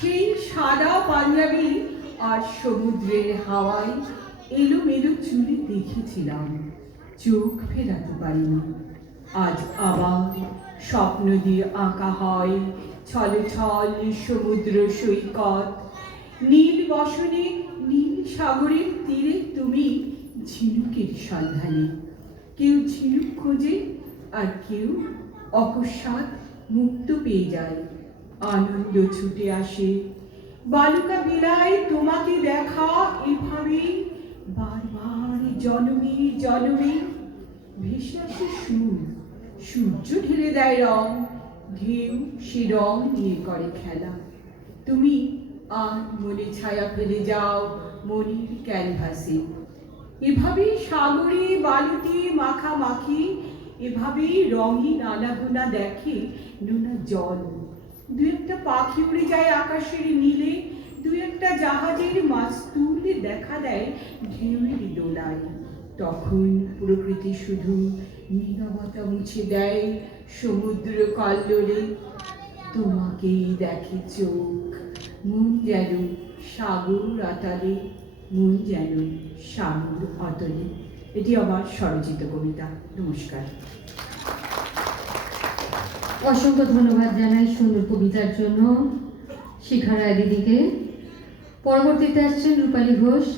সেই সাদা পাঞ্জাবি আর সমুদ্রের হাওয়ায় এলোমেলো চুলে দেখেছিলাম, চোখ ফেরাতে পারিনি। আজ আবার স্বপ্ন দিয়ে আঁকা হয় ছলে ছল সমুদ্র সৈকত, নীল বসনে নীল সাগরের তীরে তুমি ঝিনুকের সন্ধানে। কেউ ঝিনুক খোঁজে আর কেউ অকস্মাৎ মুক্ত পেয়ে যায়। আনন্দ ছুটে আসে, বালুকা বিলায় তোমাকে দেখা এভাবে বারবার জনমে জনমে। ভেসে আসে সুর, সূর্য ঢেলে দেয় রং, ঢেউ সে রং নিয়ে করে খেলা। তুমি আর মনে ছায়া ফেলে যাও মনির ক্যানভাসে। এভাবেই সাগরে বালুতে মাখামাখি, এভাবেই রঙিন আনাগোনা দেখে নোনা জল। দু একটা পাখি উড়ে যায় আকাশের নীলে, দু একটা জাহাজের মাস্তুল দেখা দেয় ঢেউয়ের দোলায়। তখন প্রকৃতি শুধু নীরবতা মুছে দেয় সমুদ্র কল্লোলে। তোমাকেই দেখে চোখ, মন যেন সাগর আতালে, মন যেন সাগর অতলে। এটি আমার স্বরচিত কবিতা। নমস্কার। অসংখ্য ধন্যবাদ জানাই সুন্দর কবিতার জন্য শিখা রায় দিদিকে। পরবর্তীতে আসছেন রূপালী ঘোষ।